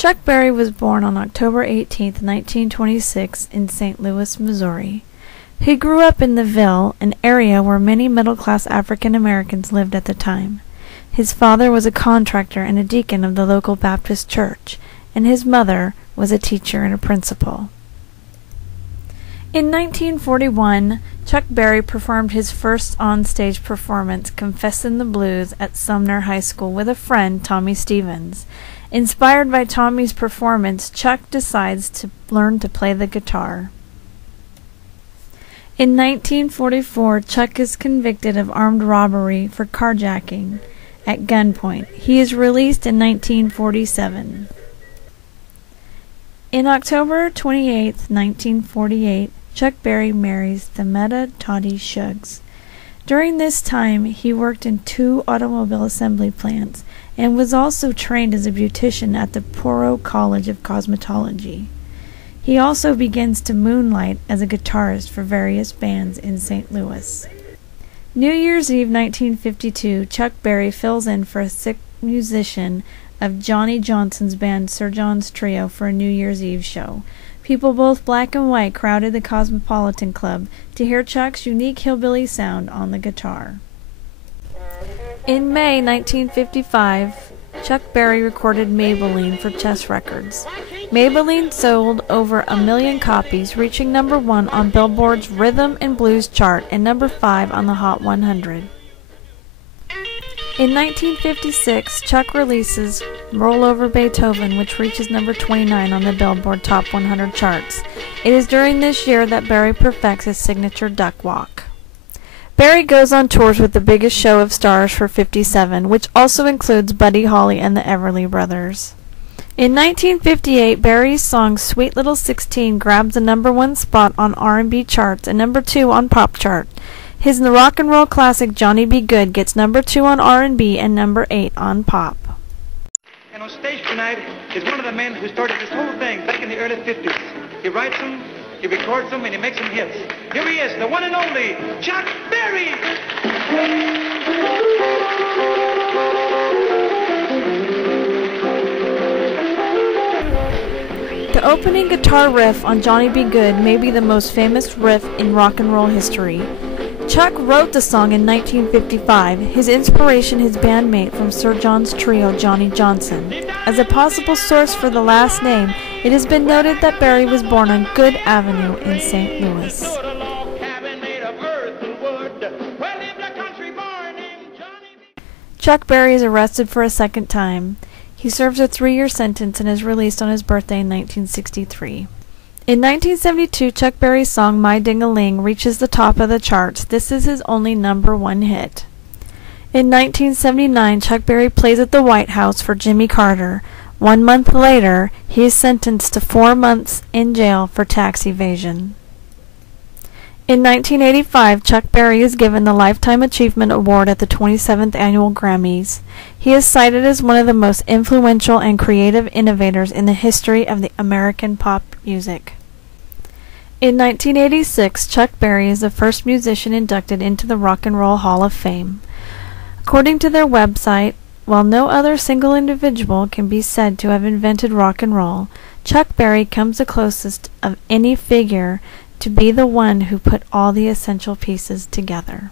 Chuck Berry was born on October 18, 1926 in St. Louis, Missouri. He grew up in the Ville, an area where many middle-class African Americans lived at the time. His father was a contractor and a deacon of the local Baptist church, and his mother was a teacher and a principal. In 1941, Chuck Berry performed his first on-stage performance, Confessin' the Blues, at Sumner High School with a friend, Tommy Stevens. Inspired by Tommy's performance, Chuck decides to learn to play the guitar. In 1944, Chuck is convicted of armed robbery for carjacking at gunpoint. He is released in 1947. In October 28, 1948, Chuck Berry marries Themeta Toddy Suggs. During this time, he worked in 2 automobile assembly plants and was also trained as a beautician at the Poro College of Cosmetology. He also begins to moonlight as a guitarist for various bands in St. Louis. New Year's Eve 1952, Chuck Berry fills in for a sick musician of Johnny Johnson's band Sir John's Trio for a New Year's Eve show. People both black and white crowded the Cosmopolitan Club to hear Chuck's unique hillbilly sound on the guitar. In May 1955, Chuck Berry recorded Maybelline for Chess Records. Maybelline sold over 1 million copies, reaching number 1 on Billboard's Rhythm and Blues chart and number 5 on the Hot 100. In 1956, Chuck releases Roll Over Beethoven, which reaches number 29 on the Billboard Top 100 charts. It is during this year that Berry perfects his signature duck walk. Berry goes on tours with the Biggest Show of Stars for 57, which also includes Buddy Holly and the Everly Brothers. In 1958, Berry's song Sweet Little 16 grabs the number 1 spot on R&B charts and number 2 on pop chart. His rock and roll classic Johnny B. Goode gets number 2 on R&B and number 8 on pop. And on stage tonight is one of the men who started this whole thing back in the early 50s. He writes them, he records them, and he makes them hits. Here he is, the one and only Chuck Berry! The opening guitar riff on Johnny B. Goode may be the most famous riff in rock and roll history. Chuck wrote the song in 1955, his inspiration his bandmate from Sir John's Trio, Johnny Johnson. As a possible source for the last name, it has been noted that Berry was born on Goode Avenue in St. Louis. Chuck Berry is arrested for a second time. He serves a 3-year sentence and is released on his birthday in 1963. In 1972, Chuck Berry's song My Ding-a-Ling reaches the top of the charts. This is his only number 1 hit. In 1979, Chuck Berry plays at the White House for Jimmy Carter. 1 month later, he is sentenced to 4 months in jail for tax evasion. In 1985, Chuck Berry is given the Lifetime Achievement Award at the 27th Annual Grammys. He is cited as one of the most influential and creative innovators in the history of the American pop music. In 1986, Chuck Berry is the first musician inducted into the Rock and Roll Hall of Fame. According to their website, while no other single individual can be said to have invented rock and roll, Chuck Berry comes the closest of any figure to be the one who put all the essential pieces together.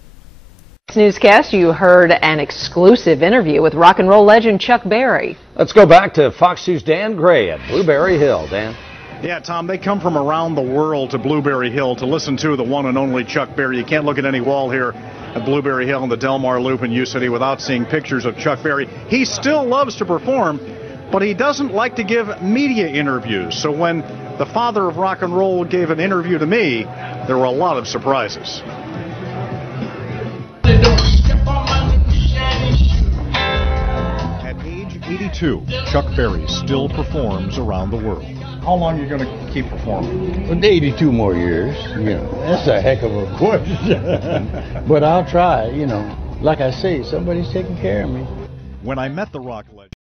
This newscast, you heard an exclusive interview with rock and roll legend Chuck Berry. Let's go back to Fox News' Dan Gray at Blueberry Hill. Dan? Yeah, Tom, they come from around the world to Blueberry Hill to listen to the one and only Chuck Berry. You can't look at any wall here at Blueberry Hill in the Del Mar Loop in U-City without seeing pictures of Chuck Berry. He still loves to perform, but he doesn't like to give media interviews. So when the father of rock and roll gave an interview to me, there were a lot of surprises. At age 82, Chuck Berry still performs around the world. How long are you going to keep performing? 82 more years. You know, that's a heck of a question. But I'll try, you know. Like I say, somebody's taking care of me. When I met the rock legend,